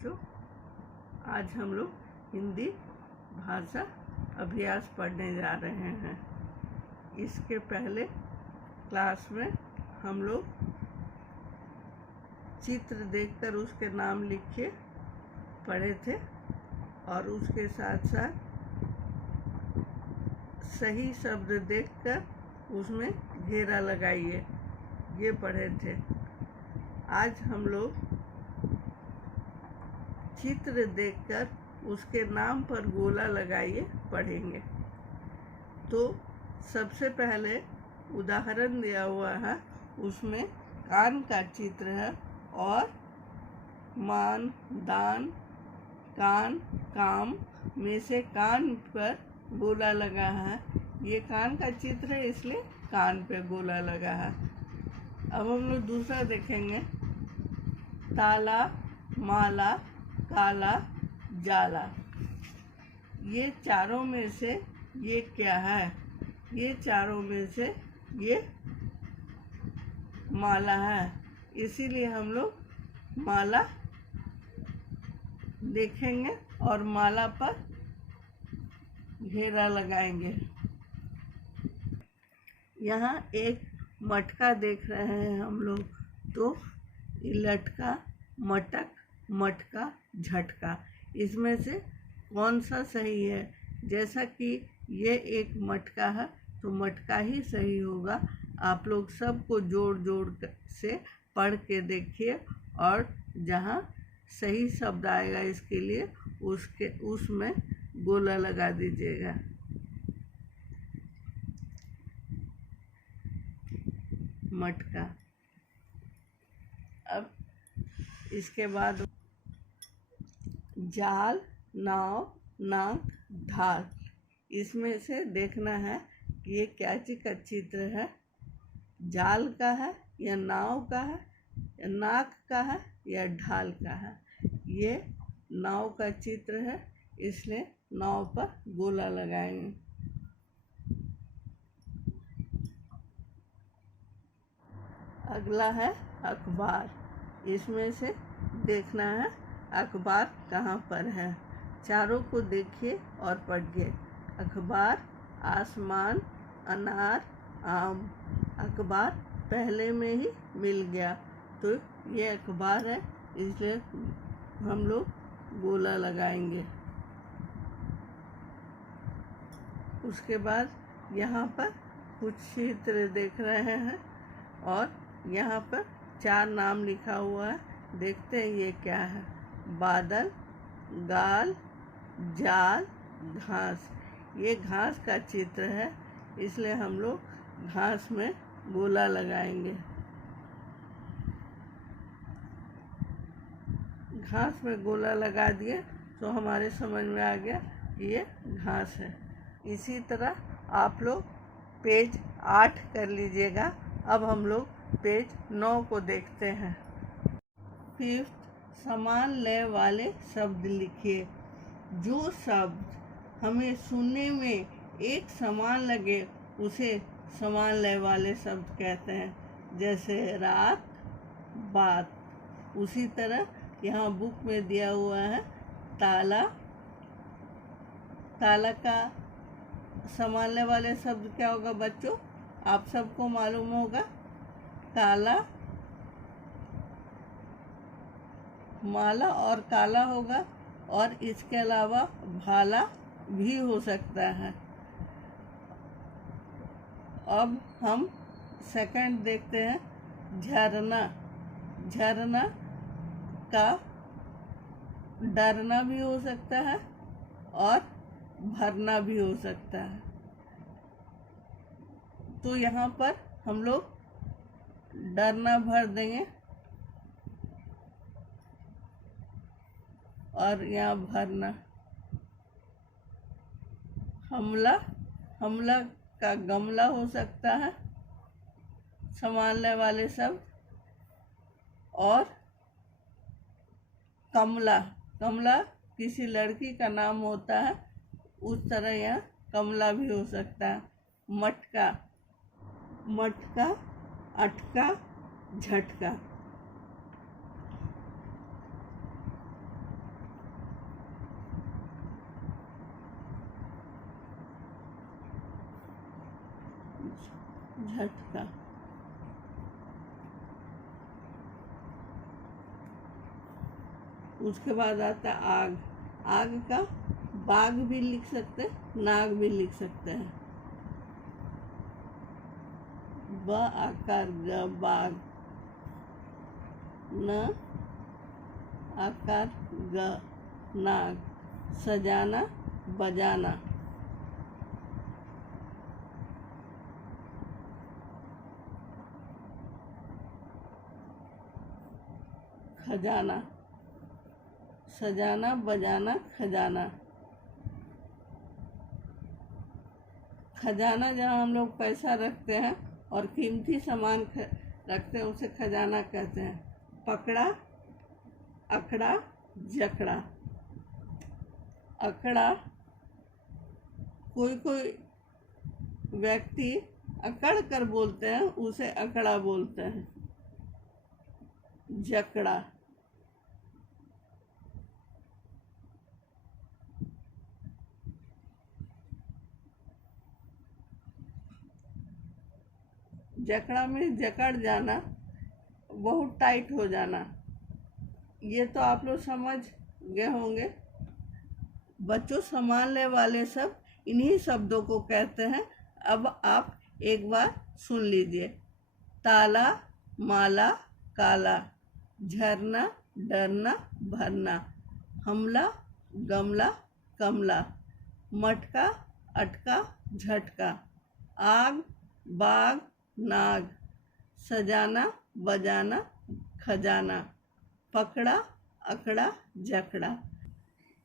बच्चों, आज हम लोग हिंदी भाषा अभ्यास पढ़ने जा रहे हैं। इसके पहले क्लास में हम लोग चित्र देखकर उसके नाम लिख के पढ़े थे और उसके साथ साथ सही शब्द देखकर उसमें घेरा लगाइए, ये पढ़े थे। आज हम लोग चित्र देखकर उसके नाम पर गोला लगाइए पढ़ेंगे। तो सबसे पहले उदाहरण दिया हुआ है, उसमें कान का चित्र है और मान, दान, कान, काम में से कान पर गोला लगा है। ये कान का चित्र है, इसलिए कान पे गोला लगा है। अब हम लोग दूसरा देखेंगे, ताला, माला, काला, जाला। ये चारों में से ये क्या है? ये चारों में से ये माला है, इसीलिए हम लोग माला देखेंगे और माला पर घेरा लगाएंगे। यहाँ एक मटका देख रहे हैं हम लोग, तो लटका, मटक, मटका, झटका, इसमें से कौन सा सही है? जैसा कि ये एक मटका है तो मटका ही सही होगा। आप लोग सबको जोड़ जोड़ से पढ़ के देखिए और जहाँ सही शब्द आएगा इसके लिए उसमें गोला लगा दीजिएगा। मटका। अब इसके बाद जाल, नाव, नाक, ढाल, इसमें से देखना है कि ये क्या चीज का चित्र है। जाल का है या नाव का है या नाक का है या ढाल का है। ये नाव का चित्र है, इसलिए नाव पर गोला लगाएंगे। अगला है अखबार। इसमें से देखना है अखबार कहाँ पर है। चारों को देखिए और पढ़िए। अखबार, आसमान, अनार, आम। अखबार पहले में ही मिल गया, तो ये अखबार है, इसलिए हम लोग गोला लगाएंगे। उसके बाद यहाँ पर कुछ चित्र देख रहे हैं और यहाँ पर 4 नाम लिखा हुआ है। देखते हैं ये क्या है। बादल, गाल, जाल, घास। ये घास का चित्र है, इसलिए हम लोग घास में गोला लगाएंगे। घास में गोला लगा दिए तो हमारे समझ में आ गया कि ये घास है। इसी तरह आप लोग पेज 8 कर लीजिएगा। अब हम लोग पेज 9 को देखते हैं। 5th, समान लय वाले शब्द लिखिए। जो शब्द हमें सुनने में एक समान लगे उसे समान लय वाले शब्द कहते हैं। जैसे रात, बात। उसी तरह यहाँ बुक में दिया हुआ है ताला। ताला का समान लय वाले शब्द क्या होगा बच्चों? आप सबको मालूम होगा। काला, माला और काला होगा, और इसके अलावा भाला भी हो सकता है। अब हम सेकंड देखते हैं, झरना। झरना का डरना भी हो सकता है और भरना भी हो सकता है। तो यहाँ पर हम लोग डरना भर देंगे और यहाँ भरना। हमला, हमला का गमला हो सकता है, समान लय वाले शब्द। और कमला, कमला किसी लड़की का नाम होता है, उस तरह यहाँ कमला भी हो सकता है। मटका, मटका, अटका, झटका। झटका। उसके बाद आता आग। आग का बाग भी लिख सकते हैं, नाग भी लिख सकते हैं। ब आकार ग बाग, न आकार ग नाग। सजाना बजाना। खजाना। सजाना बजाना खजाना। खजाना जहाँ हम लोग पैसा रखते हैं और कीमती सामान रखते हैं उसे खजाना कहते हैं। पकड़ा अकड़ा जकड़ा। अकड़ा, कोई कोई व्यक्ति अकड़ कर बोलते हैं, उसे अकड़ा बोलते हैं। जकड़ा। जकड़ा में जकड़ जाना, बहुत टाइट हो जाना। ये तो आप लोग समझ गए होंगे। बच्चों, संभालने वाले सब इन्हीं शब्दों को कहते हैं। अब आप एक बार सुन लीजिए। ताला माला काला, झरना डरना भरना, हमला गमला कमला, मटका अटका झटका, आग बाग नाग, सजाना बजाना खजाना, पकड़ा अकड़ा जकड़ा।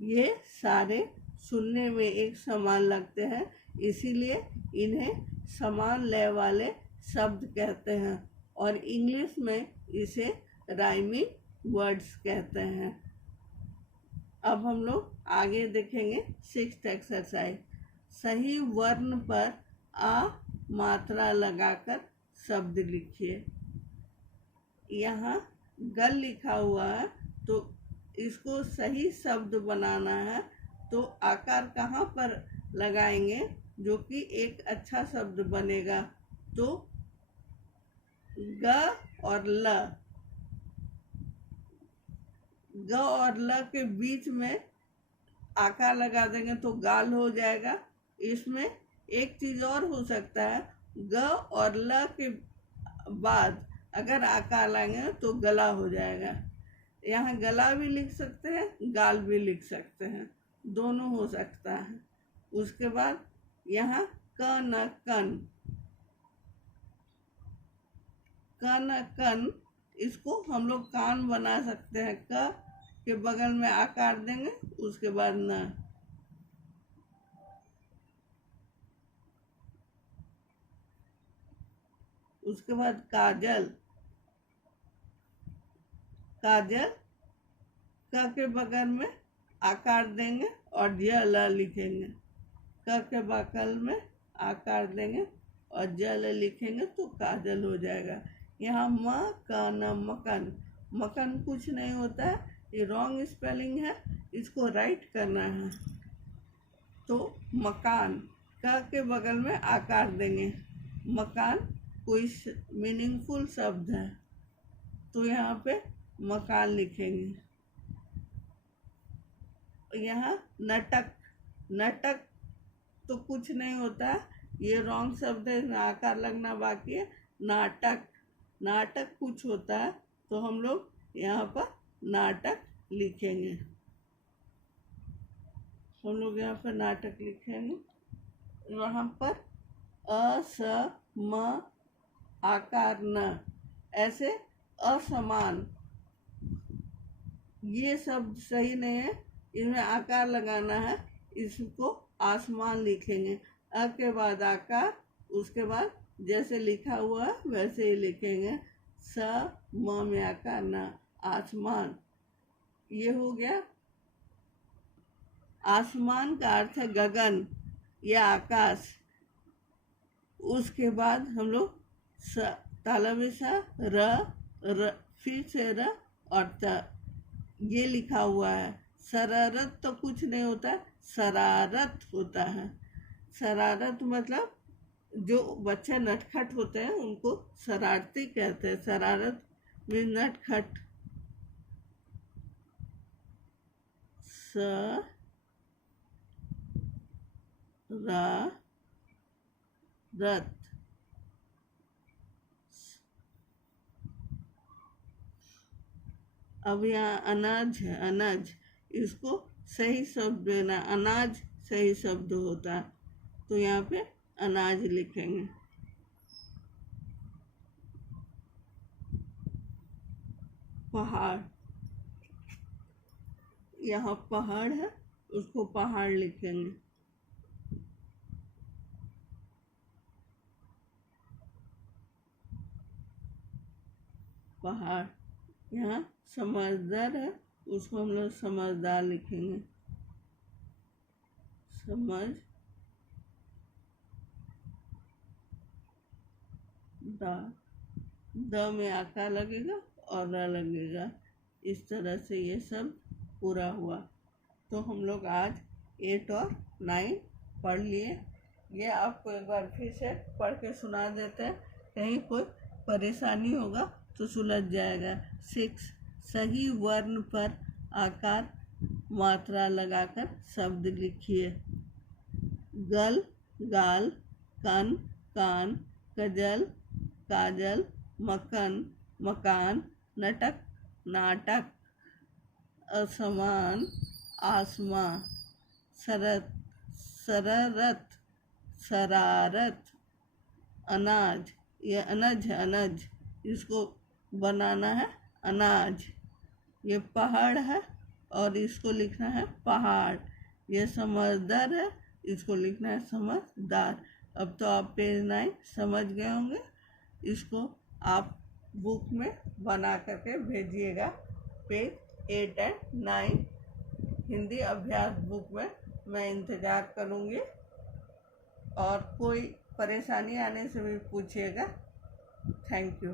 ये सारे सुनने में एक समान लगते हैं, इसीलिए इन्हें समान लय वाले शब्द कहते हैं और इंग्लिश में इसे राइमिंग वर्ड्स कहते हैं। अब हम लोग आगे देखेंगे 6th एक्सरसाइज। सही वर्ण पर आ मात्रा लगाकर शब्द लिखिए। यहाँ गल लिखा हुआ है, तो इसको सही शब्द बनाना है, तो आकार कहाँ पर लगाएंगे जो कि एक अच्छा शब्द बनेगा? तो ग और ल, ग और ल के बीच में आकार लगा देंगे तो गाल हो जाएगा। इसमें एक चीज और हो सकता है, ग और ल के बाद अगर आकार लगाएंगे तो गला हो जाएगा। यहाँ गला भी लिख सकते हैं, गाल भी लिख सकते हैं, दोनों हो सकता है। उसके बाद यहाँ क न कन, क न कन, इसको हम लोग कान बना सकते हैं। क के बगल में आकार देंगे, उसके बाद न। उसके बाद काजल, काजल क के बगल में आकार देंगे और जल लिखेंगे। क के बगल में आकार देंगे और जल लिखेंगे तो काजल हो जाएगा। यहाँ म क न मकन, मकन कुछ नहीं होता है, ये रॉन्ग स्पेलिंग है, इसको राइट करना है। तो मकान, क के बगल में आकार देंगे। मकान कोई मीनिंगफुल शब्द है, तो यहाँ पे मकान लिखेंगे। यहाँ नटक, नटक तो कुछ नहीं होता है, ये रॉन्ग शब्द है, इसमें आकार लगना बाकी है। नाटक, नाटक कुछ होता है, तो हम लोग यहाँ पर नाटक लिखेंगे। हम लोग यहाँ पर नाटक लिखेंगे। वहाँ पर अ स म आकार न, ऐसे असमान, ये शब्द सही नहीं है, इसमें आकार लगाना है, इसको आसमान लिखेंगे। अ के बाद आकार, उसके बाद जैसे लिखा हुआ है वैसे ही लिखेंगे। स म में आकार न, आसमान। ये हो गया। आसमान का अर्थ है गगन या आकाश। उसके बाद हम लोग ताला में सा र, फिर से र और त, ये लिखा हुआ है। शरारत तो कुछ नहीं होता है, शरारत होता है। शरारत मतलब जो बच्चा नटखट होते हैं उनको शरारती कहते हैं। शरारत मीन नटखट। शरारत। अब यहाँ अनाज है, अनाज, इसको सही शब्द देना। अनाज सही शब्द होता है, तो यहाँ पे अनाज लिखेंगे। पहाड़, यहाँ पहाड़ है, उसको पहाड़ लिखेंगे। पहाड़। यहाँ समझदार है, उसको हम लोग समझदार लिखेंगे। समझदार। द में आकार लगेगा और र लगेगा। इस तरह से ये सब पूरा हुआ। तो हम लोग आज 8 और 9 पढ़ लिए। ये आपको एक बार फिर से पढ़ के सुना देते हैं, कहीं कोई परेशानी होगा तो सुलझ जाएगा। 6, सही वर्ण पर आकार मात्रा लगाकर शब्द लिखिए। गल, गाल, कन, कान, कजल, काजल, मक्खन, मकान, नटक, नाटक, असमान, आसमां, शरत, शरारत, शरारत, अनाज, ये अनज है, अनज, इसको बनाना है अनाज। ये पहाड़ है और इसको लिखना है पहाड़। ये समझदार है, इसको लिखना है समझदार। अब तो आप पेज 9 समझ गए होंगे। इसको आप बुक में बना करके भेजिएगा। पेज 8 और 9 हिंदी अभ्यास बुक में मैं इंतज़ार करूँगी। और कोई परेशानी आने से भी पूछिएगा। Thank you.